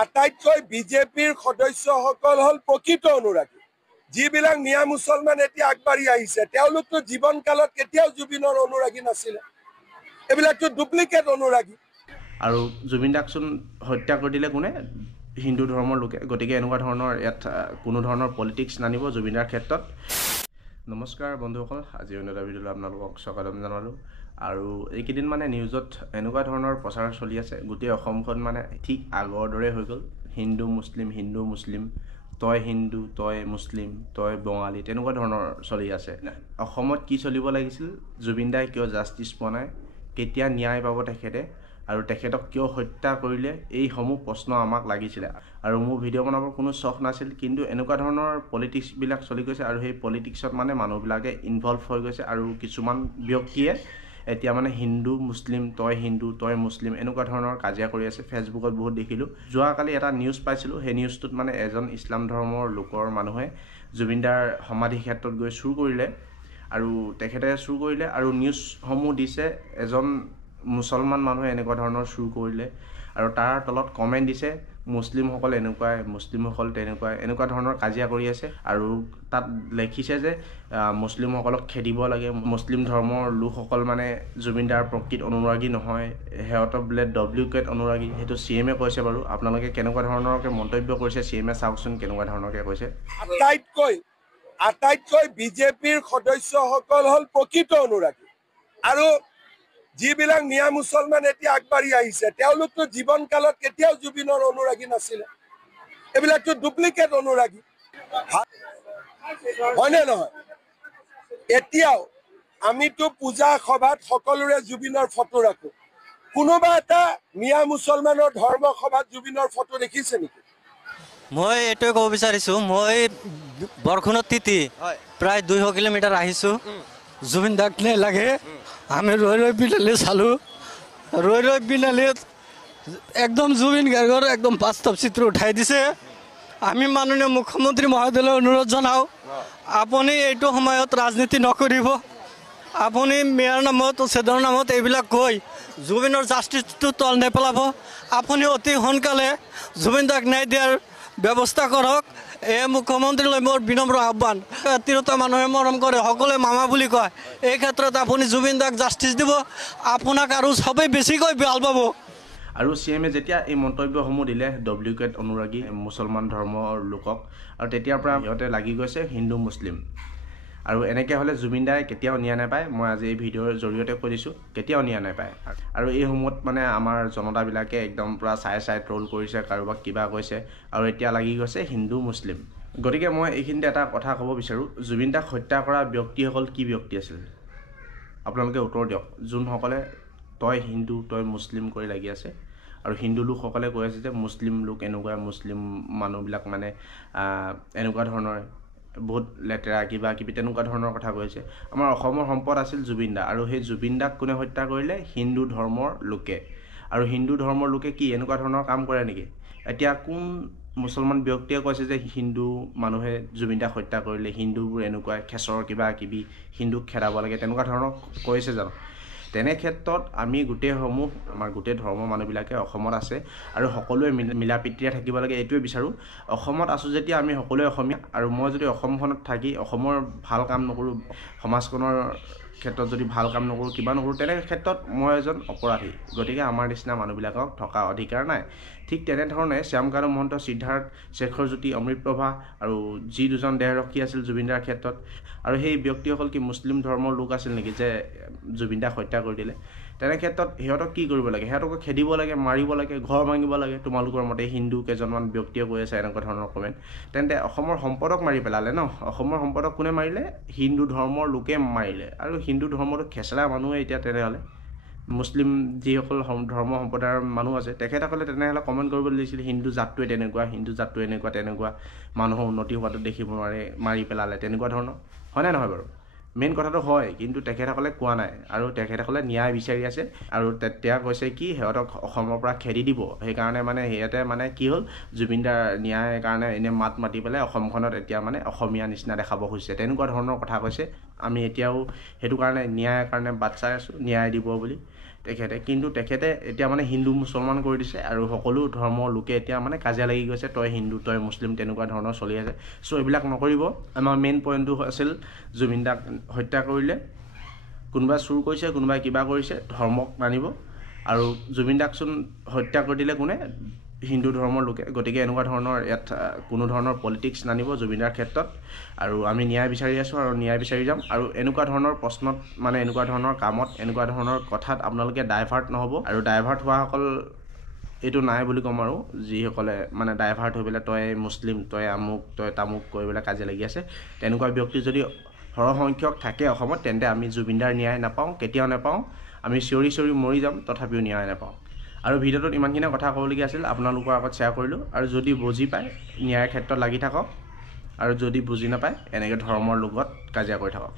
আটাইতকৈ বিজেপিৰ সদস্যসকল হল প্ৰকৃত অনুৰাগী যিবিলাক মিয়া মুছলমান এতিয়া আগবাঢ়ি আহিছে তেওঁলোকতো জীৱনকালত কেতিয়াও জুবিনৰ অনুৰাগী নাছিলে এইবিলাকতো ডুপ্লিকেট অনুৰাগী আৰু জুবিন দাকচোন হত্যা কৰি দিলে কোনে হিন্দু ধৰ্মৰ লোকে গতিকে এনেকুৱা ধৰণৰ ইয়াত কোনো ধৰণৰ পলিটিক্স নানিব জুবিনাৰ ক্ষেত্ৰত নমস্কাৰ বন্ধুসকল আজি অন্য এটা ভিডিঅ'লৈ আপোনালোকক স্বাগতম জনালোঁ আৰু এইকেইদিন মানে নিউজত এনেকুৱা ধৰণৰ প্ৰচাৰ চলি আছে গোটেই অসমখন মানে ঠিক আগৰ দৰে হৈ গ'ল হিন্দু মুছলিম তই হিন্দু তই মুছলিম তই বঙালী তেনেকুৱা ধৰণৰ চলি আছে অসমত কি চলিব লাগিছিল জুবিন দাই কিয় জাষ্টিছ পোৱা নাই কেতিয়া ন্যায় পাব তেখেতে আৰু তেখেতক কিয় হত্যা কৰিলে এই সমূহ প্ৰশ্ন আমাক লাগিছিলে আৰু মোৰ ভিডিঅ' বনাবৰ কোনো চখ নাছিল কিন্তু এনেকুৱা ধৰণৰ পলিটিক্সবিলাক চলি গৈছে আৰু সেই পলিটিক্সত মানে মানুহবিলাকে ইনভলভ হৈ গৈছে আৰু কিছুমান ব্যক্তিয়ে এতিয়া মানে হিন্দু মুছলিম তই মুছলিম এনেকুৱা ধৰণৰ কাজিয়া কৰি আছে ফেচবুকত বহুত দেখিলোঁ যোৱাকালি এটা নিউজ পাইছিলোঁ সেই নিউজটোত মানে এজন ইছলাম ধৰ্মৰ লোকৰ মানুহে জুবিনদাৰ সমাধি ক্ষেত্ৰত গৈ চুৰ কৰিলে আৰু তেখেতে চুৰ কৰিলে আৰু নিউজসমূহ দিছে এজন মুছলমান মানুহে এনেকুৱা ধৰণৰ চুৰ কৰিলে আৰু তাৰ তলত কমেণ্ট দিছে মুছলিমসকল এনেকুৱাই মুছলিমসকল তেনেকুৱাই এনেকুৱা ধৰণৰ কাজিয়া কৰি আছে আৰু তাত লিখিছে যে মুছলিমসকলক খেদিব লাগে মুছলিম ধৰ্মৰ লোকসকল মানে জুবিনদাৰ প্ৰকৃত অনুৰাগী নহয় সিহঁতক বোলে ডব্লিউকেট অনুৰাগী সেইটো CM-এ কৈছে বাৰু আপোনালোকে কেনেকুৱা ধৰণৰকৈ মন্তব্য কৰিছে CM-এ চাওকচোন কেনেকুৱা ধৰণৰকৈ কৈছে আটাইতকৈ বিজেপিৰ সদস্যসকল হল প্ৰকৃত অনুৰাগী আৰু যিবিলাক মিয়া মুছলমান এতিয়া আগবাঢ়ি আহিছে তেওঁলোকতো জীৱনকালত কেতিয়াও জুবিনৰ অনুৰাগী নাছিলে এইবিলাকতো ডুপ্লিকেট অনুৰাগী হয়নে নহয় এতিয়াও আমিতো পূজা সভাত সকলোৰে জুবিনৰ ফটো ৰাখো কোনোবা এটা মিয়া মুছলমানৰ ধৰ্ম সভাত জুবিনৰ ফটো দেখিছে নেকি মই এটোৱে ক'ব বিচাৰিছোঁ মই বৰষুণত তিতি প্ৰায় 200 কিলোমিটাৰ আহিছোঁ জুবিন দাক লাগে আমি ৰৈ বিনালে চালোঁ ৰৈ বিনালে একদম জুবিন গাৰ্গৰ একদম বাস্তৱ চিত্ৰ উঠাই দিছে আমি মাননীয় মুখ্যমন্ত্ৰী মহোদয়লৈ অনুৰোধ জনাওঁ আপুনি এইটো সময়ত ৰাজনীতি নকৰিব আপুনি মেয়ৰ নামত উচ্ছেদৰ নামত এইবিলাক কৈ জুবিনৰ জাষ্টিছটো তল নেপেলাব আপুনি অতি সোনকালে জুবিন দাক ন্যায় দিয়াৰ ব্যৱস্থা কৰক এই মুখ্যমন্ত্ৰীলৈ মোৰ বিনম্ৰ আহ্বান তিৰোতা মানুহে মৰম কৰে সকলোৱে মামা বুলি কয় এই ক্ষেত্ৰত আপুনি জুবিন দাক জাষ্টিছ দিব আপোনাক আৰু সবেই বেছিকৈ ভাল পাব আৰু CM-এ যেতিয়া এই মন্তব্যসমূহ দিলে ডব্লিউকেট অনুৰাগী মুছলমান ধৰ্মৰ লোকক আৰু তেতিয়াৰ পৰা সিহঁতে লাগি গৈছে হিন্দু মুছলিম আৰু এনেকৈ হ'লে জুবিন দাই কেতিয়াও ন্যায় নাপায় মই আজি এই ভিডিঅ'ৰ জৰিয়তে কৈ দিছোঁ কেতিয়াও ন্যায় নাপায় আৰু এই সময়ত মানে আমাৰ জনতাবিলাকে একদম পূৰা চাই ট্ৰল কৰিছে কাৰোবাক কিবা কৈছে আৰু এতিয়া লাগি গৈছে হিন্দু মুছলিম গতিকে মই এইখিনিতে এটা কথা ক'ব বিচাৰোঁ জুবিন দাক হত্যা কৰা ব্যক্তিসকল কি ব্যক্তি আছিল আপোনালোকে উত্তৰ দিয়ক যোনসকলে তই হিন্দু তই মুছলিম কৰি লাগি আছে আৰু হিন্দু লোকসকলে কৈ আছে যে মুছলিম লোক এনেকুৱা মুছলিম মানুহবিলাক মানে এনেকুৱা ধৰণৰ বহুত লেতেৰা কিবা কিবি তেনেকুৱা ধৰণৰ কথা কৈছে আমাৰ অসমৰ সম্পদ আছিল জুবিন দা আৰু সেই জুবিন দাক কোনে হত্যা কৰিলে হিন্দু ধৰ্মৰ লোকে আৰু হিন্দু ধৰ্মৰ লোকে কি এনেকুৱা ধৰণৰ কাম কৰে নেকি এতিয়া কোন মুছলমান ব্যক্তিয়ে কৈছে যে হিন্দু মানুহে জুবিন দাক হত্যা কৰিলে হিন্দুবোৰ এনেকুৱা খেচৰ কিবা কিবি হিন্দুক খেদাব লাগে তেনেকুৱা ধৰণৰ কৈছে জানো তেনে ক্ষেত্ৰত আমি গোটেইসমূহ আমাৰ গোটেই ধৰ্মৰ মানুহবিলাকে অসমত আছে আৰু সকলোৱে মিলা প্ৰীতিৰে থাকিব লাগে এইটোৱে বিচাৰোঁ অসমত আছোঁ যেতিয়া আমি সকলোৱে অসমীয়া আৰু মই যদি অসমখনত থাকি অসমৰ ভাল কাম নকৰোঁ সমাজখনৰ ক্ষেত্ৰত যদি ভাল কাম নকৰোঁ কিবা নকৰোঁ তেনে ক্ষেত্ৰত মই এজন অপৰাধী গতিকে আমাৰ নিচিনা মানুহবিলাকক থকা অধিকাৰ নাই ঠিক তেনেধৰণে শ্যামকানু মহন্ত সিদ্ধাৰ্থ শেখৰজ্যোতি অমৃতপ্ৰভা আৰু যি দুজন দেহৰক্ষী আছিল জুবিন দাৰ ক্ষেত্ৰত আৰু সেই ব্যক্তিসকল কি মুছলিম ধৰ্মৰ লোক আছিল নেকি যে জুবিন দাক হত্যা কৰি দিলে তেনে ক্ষেত্ৰত সিহঁতক কি কৰিব লাগে সিহঁতক খেদিব লাগে মাৰিব লাগে ঘৰ ভাঙিব লাগে তোমালোকৰ মতে হিন্দু কেইজনমান ব্যক্তিয়ে কৈ আছে এনেকুৱা ধৰণৰ কমেণ্ট তেন্তে অসমৰ সম্পদক মাৰি পেলালে ন অসমৰ সম্পদক কোনে মাৰিলে হিন্দু ধৰ্মৰ লোকে মাৰিলে আৰু হিন্দু ধৰ্মটো খেচৰা মানুহে এতিয়া তেনেহ'লে মুছলিম যিসকল ধৰ্ম সম্প্ৰদায়ৰ মানুহ আছে তেখেতসকলে তেনেহ'লে কমেণ্ট কৰিব লাগিছিল হিন্দু জাতটোৱে তেনেকুৱা মানুহৰ উন্নতি হোৱাটো দেখিব নোৱাৰে মাৰি পেলালে তেনেকুৱা ধৰণৰ হয়নে নহয় বাৰু মেইন কথাটো হয় কিন্তু তেখেতসকলে কোৱা নাই আৰু তেখেতসকলে ন্যায় বিচাৰি আছে আৰু তেতিয়া কৈছে কি সিহঁতক অসমৰ পৰা খেদি দিব সেইকাৰণে মানে সিহঁতে মানে কি হ'ল জুবিন দাৰ ন্যায়ৰ কাৰণে এনে মাতি পেলাই অসমখনত এতিয়া মানে অসমীয়া নিচিনা দেখাব খুজিছে তেনেকুৱা ধৰণৰ কথা কৈছে আমি এতিয়াও সেইটো কাৰণে ন্যায়ৰ কাৰণে বাট চাই আছোঁ ন্যায় দিব বুলি তেখেতে, কিন্তু তেখেতে এতিয়া মানে হিন্দু মুছলমান কৰি দিছে আৰু সকলো ধৰ্মৰ লোকে এতিয়া মানে কাজিয়া লাগি গৈছে, তই হিন্দু তই মুছলিম তেনেকুৱা ধৰণৰ চলি আছে। চ' এইবিলাক নকৰিব। আমাৰ মেইন পইণ্টটো আছিল জুবিন দাক হত্যা কৰিলে, কোনোবাই চুৰ কৰিছে, কোনোবাই কিবা কৰিছে, ধৰ্মক মানিব। আৰু জুবিন দাকচোন হত্যা কৰি দিলে কোনে? হিন্দু ধৰ্মৰ লোকে। গতিকে এনেকুৱা ধৰণৰ ইয়াত কোনো ধৰণৰ পলিটিক্স নানিব জুবিনদাৰ ক্ষেত্ৰত। আৰু আমি ন্যায় বিচাৰি আছোঁ আৰু ন্যায় বিচাৰি যাম। আৰু এনেকুৱা ধৰণৰ প্ৰশ্নত মানে এনেকুৱা ধৰণৰ কামত এনেকুৱা ধৰণৰ কথাত আপোনালোকে ডাইভাৰ্ট নহ'ব। আৰু ডাইভাৰ্ট হোৱাসকল এইটো নাই বুলি ক'ম আৰু, যিসকলে মানে ডাইভাৰ্ট হৈ পেলাই তই মুছলিম তই আমুক তই তামুক কৈ পেলাই কাজিয়া লাগি আছে, তেনেকুৱা ব্যক্তি যদি সৰহসংখ্যক থাকে অসমত, তেন্তে আমি জুবিনদাৰ ন্যায় নাপাওঁ, কেতিয়াও নাপাওঁ। আমি চিঞৰি চিঞৰি মৰি যাম, তথাপিও ন্যায় নাপাওঁ। আৰু ভিডিঅ'টোত ইমানখিনি কথা ক'বলগীয়া আছিল, আপোনালোকৰ আগত শ্বেয়াৰ কৰিলোঁ। আৰু যদি বুজি পায় ন্যায়ৰ ক্ষেত্ৰত লাগি থাকক, আৰু যদি বুজি নাপায় এনেকৈ ধৰ্মৰ লগত কাজিয়া কৰি থাকক।